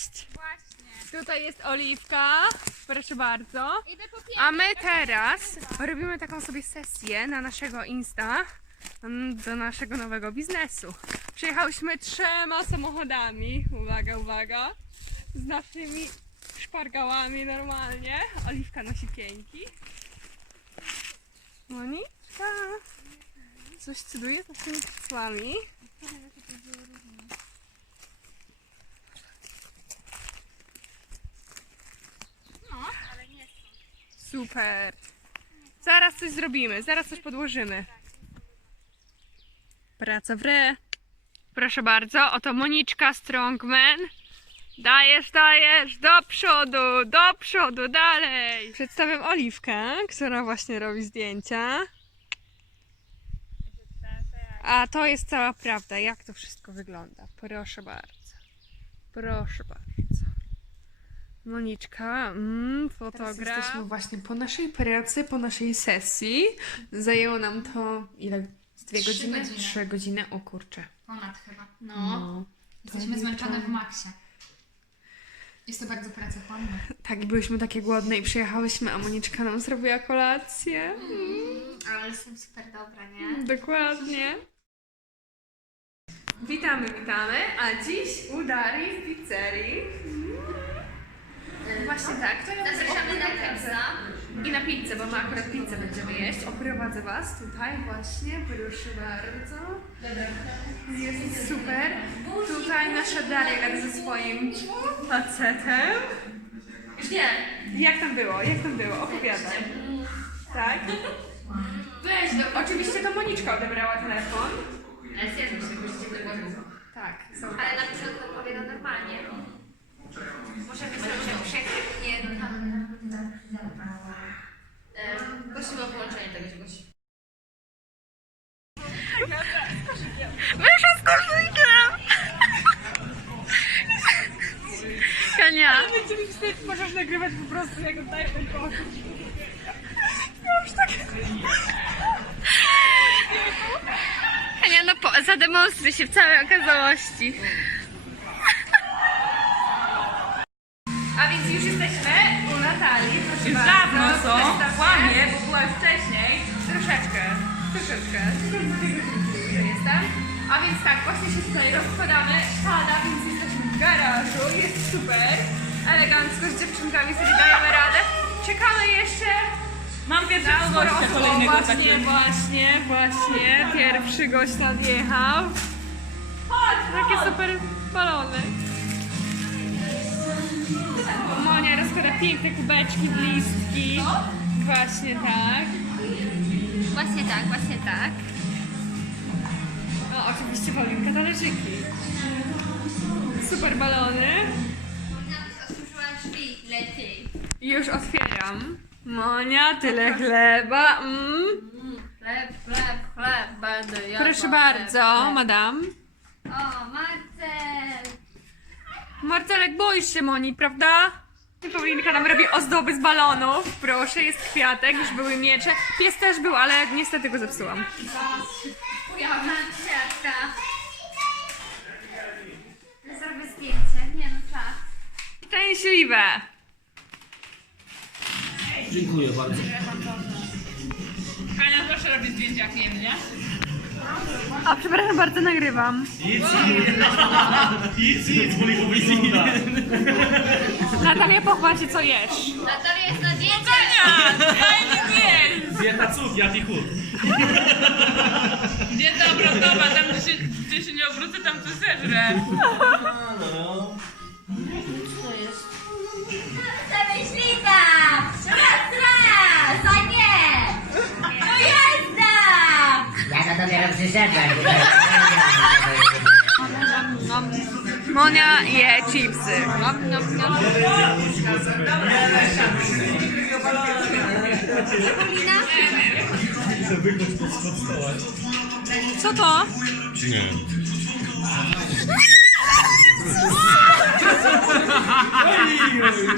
Cześć! Właśnie. Tutaj jest Oliwka, proszę bardzo. Idę po pięć. A my teraz robimy taką sobie sesję na naszego Insta mm, do naszego nowego biznesu. Przyjechałyśmy trzema samochodami, uwaga, uwaga, z naszymi szpargałami normalnie. Oliwka nosi pieńki. Moniczka. Coś cuduje z tymi krzesłami. No, ale nie są. Super. Zaraz coś zrobimy, zaraz coś podłożymy. Praca w re. Proszę bardzo, oto Moniczka Strongman. Dajesz, dajesz, do przodu, do przodu, dalej. Przedstawiam Oliwkę, która właśnie robi zdjęcia. A to jest cała prawda, jak to wszystko wygląda. Proszę bardzo. Proszę bardzo. Moniczka, mm, Teraz fotograf. jesteśmy właśnie po naszej pracy, po naszej sesji. Zajęło nam to ile? Z dwie Trzy godziny? godziny. Trzy godziny, o kurczę. Ponad chyba. No. Jesteśmy to- zmęczone w maksie. Jest to bardzo pracochłonne. Tak, byłyśmy takie głodne i przyjechałyśmy, a Moniczka nam zrobiła kolację. Ale jestem super dobra, nie? Dokładnie. Witamy, witamy. A dziś u Darii w pizzerii. Właśnie tak, to ja Zapraszamy na kepsa. I na pizzę, bo my akurat pizzę będziemy jeść. Oprowadzę Was tutaj właśnie, proszę bardzo. Jest super. Tutaj nasza Daria gada ze swoim facetem. Już nie. Jak tam było? Jak tam było? Opowiadaj. Tak? Weź do... Oczywiście to Moniczka odebrała telefon. Ale zjedzmy się, goście tego. Tak, są. Ale na początku odpowiada normalnie. Muszę myśleć, Prosimy o połączenie tego czegoś. Wyszła z koszykiem! Kania. Możesz nagrywać po prostu, jak oddajesz ten kosz. Kania, no po, zademonstruj się w całej okazałości. A więc już jesteśmy u Natalii. Proszę Już bardzo. dawno są, kłamie, bo była już wcześniej. Troszeczkę, troszeczkę. Że jestem. A więc tak, właśnie się tutaj rozkładamy. Pada, więc jesteśmy w garażu. Jest super. Elegancko z dziewczynkami sobie dajemy radę. Czekamy jeszcze Mam na pierwszego gościa sporo- kolejnego O, właśnie, takiego. właśnie, właśnie. Pierwszy gość nadjechał. Takie super balony. Monia rozkłada piękne kubeczki, listki. Właśnie tak. Właśnie tak, właśnie tak. No, oczywiście Paulinka talerzyki. Super balony. Lepiej. Już otwieram. Monia, tyle chleba. Mm. Chleb, chleb, chleb, będę jadła Proszę bardzo, madam. O, Marcel! Marcelek, boisz się Moni, prawda? Paulinka nam robi ozdoby z balonów. Proszę, jest kwiatek, już były miecze. Pies też był, ale niestety go zepsułam. Ja mam kwiatka. Zrobię zdjęcie. Nie no, czas. Szczęśliwe. Dziękuję bardzo. Ania proszę robić zdjęcia jak nie mnie. A przepraszam bardzo, nagrywam. Nic, nic, nic, polityki. Natalia, pochwal się, co jesz. Natalia jest na diecie! Fajnie nie! Dieta cud, jak i chód. Dieta obrotowa, tam gdzie się, gdzie się nie obrócę, tam coś zeżrę. Monia je chipsy. Nom, nom, nom. Co to? Nie.